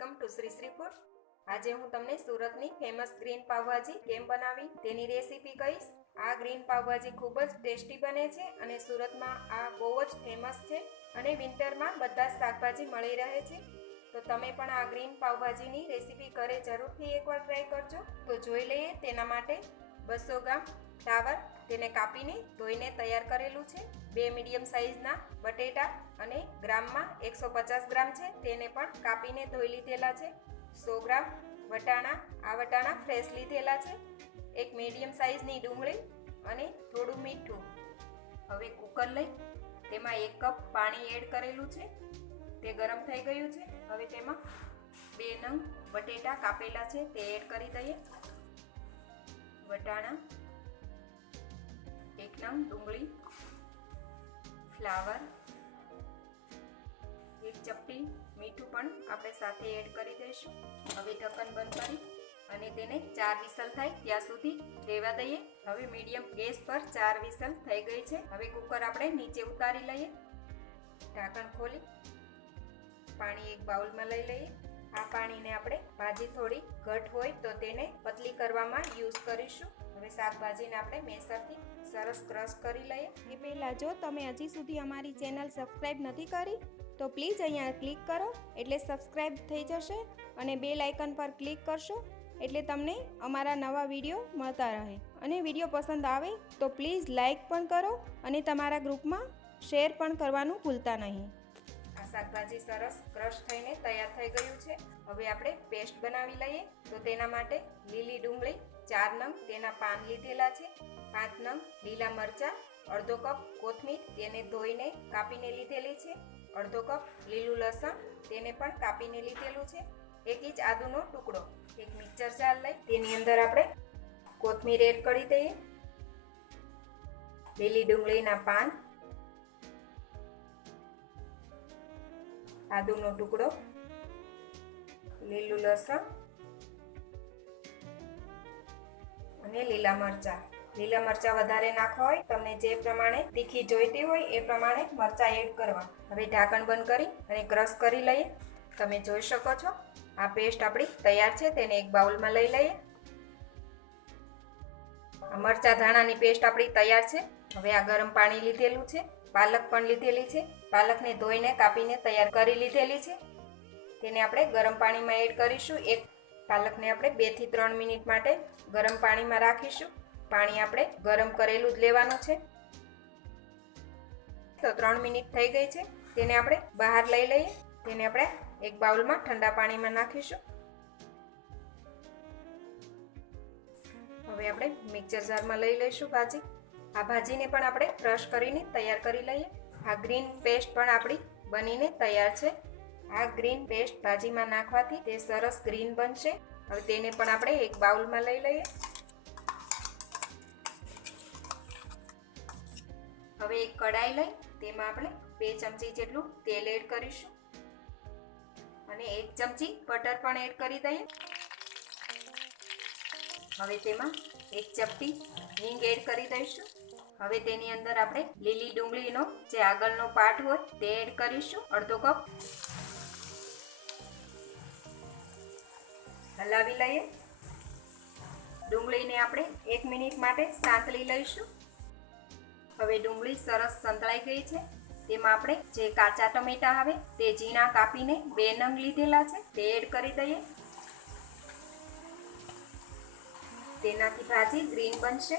Welcome to Shri Shri food. આજે હું તમને સુરતની ફેમસ ગ્રીન પાવભાજી કેમ બનાવી તેની રેસીપી કહીશ। આ ગ્રીન પાવભાજી ખૂબ જ ટેસ્ટી બને છે અને સુરતમાં આ બહુ જ ફેમસ છે અને વિન્ટરમાં બધા જ શાકભાજી મળી રહે છે। તો તમે પણ આ ગ્રીન પાવભાજીની રેસીપી ઘરે જરૂરથી એકવાર ટ્રાય કરજો। તો જોઈ લઈએ તેના માટે 200 ગ્રામ ફ્લાવર, તેને કાપીને ધોઈને તૈયાર કરેલું છે। 2 મીડિયમ સાઇઝના બટેટા અને ગ્રામમાં 150 ગ્રામ છે, તેને પણ કાપીને ધોઈ લીધેલા છે। 100 ગ્રામ વટાણા, આ વટાણા ફ્રેશ લીધેલા છે। 1 મીડિયમ સાઇઝની ડુંગળી અને થોડું મીઠું। હવે કુકર લઈ તેમાં 1 કપ પાણી એડ કરેલું છે, તે ગરમ થઈ ગયું છે। હવે તેમાં 2 નંગ બટેટા કાપેલા છે તે એડ કરી દઈએ। વટાણા, 1 નંગ ડુંગળી, ફ્લાવર, 1 ચપટી મીઠું પણ આપણે સાથે એડ કરી દઈશું। હવે ઢક્કન બંધ કરી અને તેને 4 વિસલ થાય ત્યાં સુધી રહેવા દઈએ। હવે મીડિયમ ગેસ પર 4 વિસલ થઈ ગઈ છે। હવે કુકર આપણે નીચે ઉતારી લઈએ। ઢાંકણ ખોલી પાણી એક બાઉલમાં લઈ લઈએ। આ પાણીને આપણે ભાજી થોડી ઘટ હોય તો તેને પતલી કરવામાં યુઝ કરીશું। હવે શાકભાજીને આપણે મેસરથી સરસ ક્રશ કરી લઈએ। એ પહેલાં જો તમે હજી સુધી અમારી ચેનલ સબસ્ક્રાઈબ નથી કરી તો પ્લીઝ અહીંયા ક્લિક કરો એટલે સબસ્ક્રાઈબ થઈ જશે અને બેલ આઇકન પર ક્લિક કરશો એટલે તમને અમારા નવા વિડીયો મળતા રહે। અને વિડીયો પસંદ આવે તો પ્લીઝ લાઈક પણ કરો અને તમારા ગ્રુપમાં શેર પણ કરવાનું ભૂલતા નહીં। આ શાકભાજી સરસ ક્રશ થઈને તૈયાર થઈ ગયું છે। હવે આપણે પેસ્ટ બનાવી લઈએ। તો તેના માટે લીલી ડુંગળી 4 નંગ, તેના પાન લીધેલા છે। 5 નંગ લીલા મરચાં, અડધો કપ કોથમીર, તેને ધોઈને કાપીને લીધેલી છે। અડધો કપ લીલું લસણ, તેને પણ કાપીને લીધેલું છે। 1 ઇંચ આદુનો ટુકડો। એક મિક્સર જાર લઈ તેની અંદર આપણે કોથમીર એડ કરી દઈએ, લીલી ડુંગળીના પાન, આદુનો ટુકડો, લીલું લસણ અને લીલા મરચાં। લીલા મરચાં વધારે નાખવા હોય, તમને જે પ્રમાણે તીખી જોઈતી હોય એ પ્રમાણે મરચાં એડ કરવા। હવે ઢાંકણ બંધ કરી અને ક્રશ કરી લઈએ। તમે જોઈ શકો છો આ પેસ્ટ આપણી તૈયાર છે, તેને એક બાઉલમાં લઈ લઈએ। આ મરચાં ધાણાની પેસ્ટ આપણી તૈયાર છે। હવે આ ગરમ પાણી લીધેલું છે, પાલક પણ લીધેલી છે, પાલકને ધોઈને કાપીને તૈયાર કરી લીધેલી છે, તેને આપણે ગરમ પાણીમાં એડ કરીશું। એક પાલકને આપણે 2 થી 3 મિનિટ માટે ગરમ પાણીમાં રાખીશું। પાણી આપણે ગરમ કરેલું જ લેવાનું છે। તો 3 મિનિટ થઈ ગઈ છે, તેને આપણે બહાર લઈ લઈએ। તેને આપણે એક બાઉલમાં ઠંડા પાણીમાં નાખીશું। હવે આપણે મિક્સર જારમાં લઈ લઈશું ભાજી। આ ભાજીને પણ આપણે ક્રશ કરીને તૈયાર કરી લઈએ। આ ગ્રીન પેસ્ટ પણ આપણી બનીને તૈયાર છે। આ ગ્રીન પેસ્ટ ભાજીમાં નાખવાથી તે સરસ ગ્રીન બનશે। હવે તેને પણ આપણે એક બાઉલમાં લઈ લઈએ। હવે એક કડાઈ લઈ તેમાં આપણે 2 ચમચી જેટલું તેલ એડ કરીશું અને 1 ચમચી બટર પણ એડ કરી દઈએ। હવે તેમાં 1 ચપટી હિંગ એડ કરી દઈશું। હવે તેની અંદર આપણે લીલી ડુંગળીનો જે આગળનો પાર્ટ હોય તે એડ કરીશું, અડધો કપ। હલાવી લઈએ। ડુંગળીને આપણે 1 મિનિટ માટે સાંતળી લઈશું। હવે ડુંગળી સરસ સંતળાઈ ગઈ છે, તેમાં આપણે જે કાચા ટમેટા આવે તે ઝીણા કાપીને 2 નંગ લીધેલા છે તે એડ કરી દઈએ। તેનાથી ભાજી ગ્રીન બનશે।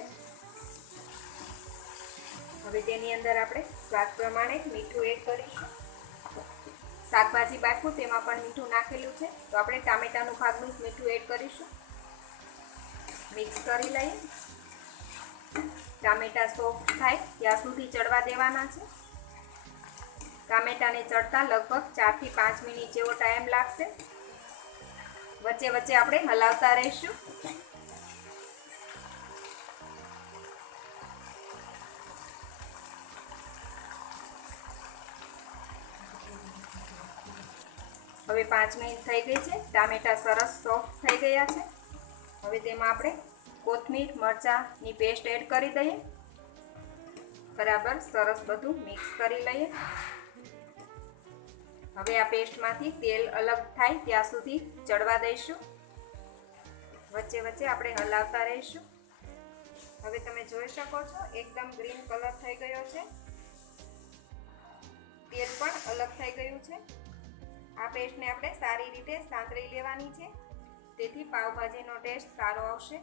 હવે તેની અંદર આપણે સ્વાદ પ્રમાણે મીઠું એડ કરીશું। શાકભાજી બાફું તેમાં પણ મીઠું નાખેલું છે, તો આપણે ટામેટાનું ભાગનું મીઠું એડ કરીશું। મિક્સ કરી લઈએ। ટામેટા સોફ્ટ થાય ત્યાં સુધી ચડવા દેવાના છે। ટામેટાને ચડતા લગભગ 4 થી 5 મિનિટ જેવો ટાઈમ લાગશે। વચ્ચે વચ્ચે આપણે હલાવતા રહીશું। હવે 5 મિનિટ થઈ ગઈ છે, ટામેટા સરસ સોફ્ટ થઈ ગયા છે। હવે તેમાં આપણે કોથમીર મરચાંની પેસ્ટ એડ કરી દઈએ। બરાબર સરસ બધું મિક્સ કરી લઈએ। હવે આ પેસ્ટમાંથી તેલ અલગ થાય ત્યાં સુધી ચડવા દઈશું. વચ્ચે વચ્ચે આપણે હલાવતા રહીશું. હવે તમે જોઈ શકો છો એકદમ ગ્રીન કલર થઈ ગયો છે. તેલ પણ અલગ થઈ ગયું છે. આ પેસ્ટને આપણે સારી રીતે સાંતળી લેવાની છે, તેથી પાવભાજીનો ટેસ્ટ સારો આવશે.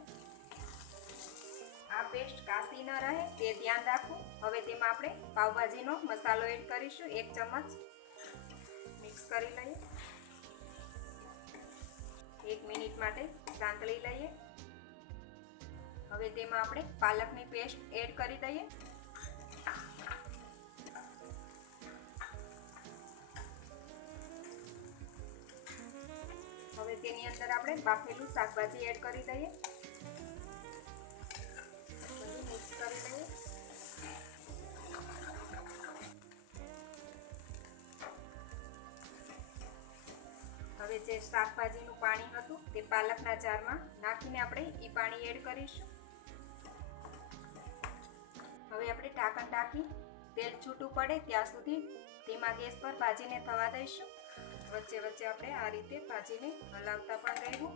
આ પેસ્ટ કાચી ન રહે તે ધ્યાન રાખવું. હવે તેમાં આપણે પાવભાજીનો મસાલો એડ કરીશું. 1 ચમચ મિક્સ કરી લઈએ. 1 મિનિટ માટે સાંતળી લઈએ. હવે તેમાં આપણે પાલકની પેસ્ટ એડ કરી દઈએ. હવે તેની અંદર આપણે બાફેલું શાકભાજી એડ કરી દઈએ. બધું મિક્સ કરી દઈએ. હવે જે શાકભાજીનું પાણી હતું તે પાલકના જારમાં નાખીને આપણે એ પાણી એડ કરીશું. હવે આપણે ઢાંકણ ઢાંકી તેલ છૂટું પડે ત્યાં સુધી ધીમા ગેસ પર ભાજીને થવા દઈશું. વચ્ચે વચ્ચે આપણે આ રીતે ભાજીને હલાવતા પણ રહેવું.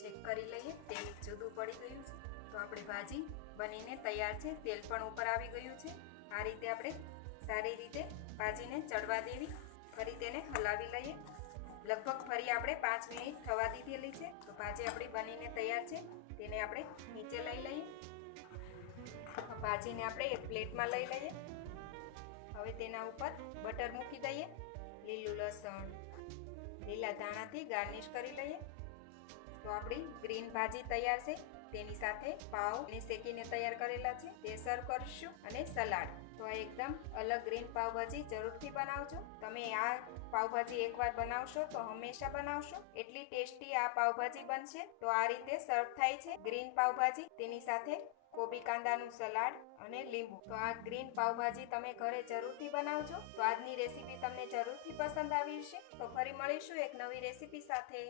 ચેક કરી લઈએ તેલ જુદું પડી ગયું છે તો આપણે ભાજી બનીને તૈયાર છે. તેલ પણ ઉપર આવી ગયું છે. આ રીતે આપણે સારી રીતે ભાજીને ચડવા દેવી. ફરી તેને હલાવી લઈએ. લગભગ ફરી આપણે 5 મિનિટ થવા દીધેલી છે તો ભાજી આપણી બનીને તૈયાર છે. તેને આપણે નીચે લઈ લઈએ. ભાજીને આપણે એક પ્લેટમાં લઈ લઈએ. હવે તેના ઉપર બટર મૂકી દઈએ. લીલું લસણ, લીલા ધાણાથી ગાર્નિશ કરી લઈએ. તો આપણી ગ્રીન ભાજી તૈયાર છે. તેની સાથે પાવને શેકીને તૈયાર કરેલા છે તે સર્વ કરીશું અને સલાડ. તો આ એકદમ અલગ ગ્રીન પાવભાજી જરૂરથી બનાવજો. તમે આ પાવભાજી એકવાર બનાવશો તો હંમેશા બનાવશો. એટલી ટેસ્ટી આ પાવભાજી બનશે. તો આ રીતે સર્વ થાય છે ગ્રીન પાવભાજી. તેની સાથે કોબી કાંદાનું સલાડ અને લીંબુ. તો આ ગ્રીન પાવભાજી તમે ઘરે જરૂરથી બનાવજો. તો આજની રેસીપી તમને જરૂરથી પસંદ આવી હશે. તો ફરી મળીશું એક નવી રેસીપી સાથે.